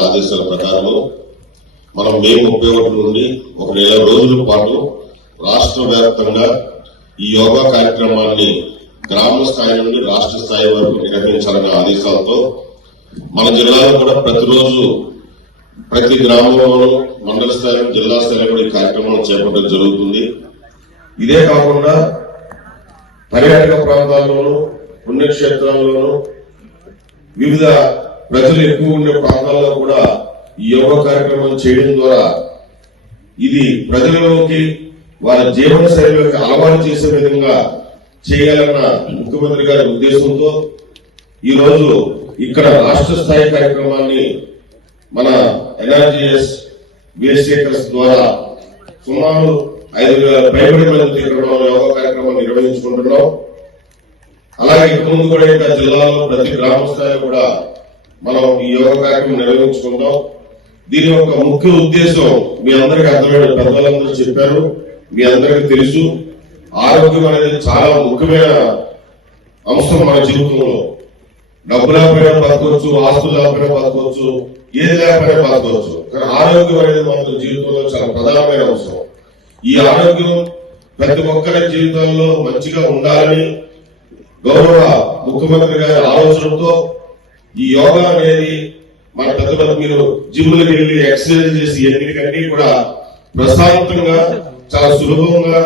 ఆదేశాల ప్రకారం మనం మే 31 నుండి ఒక నెల రోజుల పాటు రాష్ట్ర వ్యాప్తంగా ఈ యోగా కార్యక్రమాన్ని గ్రామ స్థాయి నుండి రాష్ట్ర స్థాయి వరకు నిర్వహించాలనే ఆదేశాలతో మన జిల్లాలో కూడా ప్రతిరోజు ప్రతి గ్రామంలోనూ మండల స్థాయిలో జిల్లా స్థాయిలో కూడా ఈ కార్యక్రమం చేపట్టడం జరుగుతుంది. ఇదే కాకుండా పర్యాటక ప్రాంతాల్లోనూ పుణ్యక్షేత్రాల్లోనూ వివిధ ప్రజలు ఎక్కువ ఉండే ప్రాంతాల్లో కూడా ఈ యోగా కార్యక్రమం చేయడం ద్వారా ఇది ప్రజలలోకి వారి జీవన శైలిలోకి అలవాటు చేసే విధంగా చేయాలన్న ముఖ్యమంత్రి గారి ఉద్దేశంతో ఈ రోజు ఇక్కడ రాష్ట్ర స్థాయి కార్యక్రమాన్ని మన ఎన్ఆర్జీఎస్ వేస్టేకర్స్ ద్వారా సుమారు 5,000 పైబడి మంది ఇక్కడ యోగా కార్యక్రమం నిర్వహించుకుంటున్నాం. అలాగే ఇక ముందు కూడా ఇంకా జిల్లాలో ప్రతి గ్రామ స్థాయిలో కూడా మనం ఈ యోగా కార్యక్రమం నిర్వహించుకుంటాం. దీని యొక్క ముఖ్య ఉద్దేశం మీ అందరికీ అర్థమైన పెద్దలందరూ చెప్పారు, మీ అందరికీ తెలుసు. ఆరోగ్యం అనేది చాలా ముఖ్యమైన అంశం మన జీవితంలో. డబ్బు లేకపోయినా బతకొచ్చు, ఆస్తులు లేకపోయినా బతకొచ్చు, ఏది లేకపోయినా బతకొచ్చు, కానీ ఆరోగ్యం అనేది మన జీవితంలో చాలా ప్రధానమైన అంశం. ఈ ఆరోగ్యం ప్రతి ఒక్కరి జీవితంలో మంచిగా ఉండాలని గౌరవ ముఖ్యమంత్రి గారి ఆలోచనతో ఈ యోగా అనేది మన పెద్దలకు మీరు జిమ్లకు వెళ్ళి ఎక్సర్సైజ్ చేసి ఎన్నికన్నీ కూడా ప్రశాంతంగా చాలా సులభంగా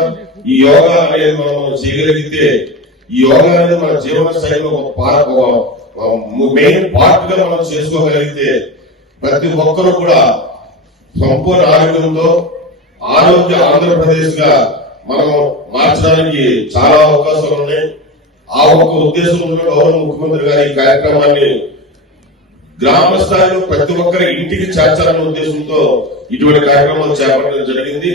ఈ యోగా అనేది మనం చేయగలిగితే ఈ యోగా అనేది మన జీవన శైలిలో మెయిన్ పార్ట్ గా మనం చేసుకోగలిగితే ప్రతి ఒక్కరూ కూడా సంపూర్ణ ఆరోగ్యంతో ఆరోగ్య ఆంధ్రప్రదేశ్ గా మనం మార్చడానికి చాలా అవకాశాలు ఉన్నాయి. ఆ ఒక్క ఉద్దేశంలో గౌరవ ముఖ్యమంత్రి గారి ఈ కార్యక్రమాన్ని గ్రామ స్థాయిలో ప్రతి ఒక్కరి ఇంటికి చేర్చాలనే ఉద్దేశంతో ఇటువంటి కార్యక్రమాలు చేపట్టడం జరిగింది.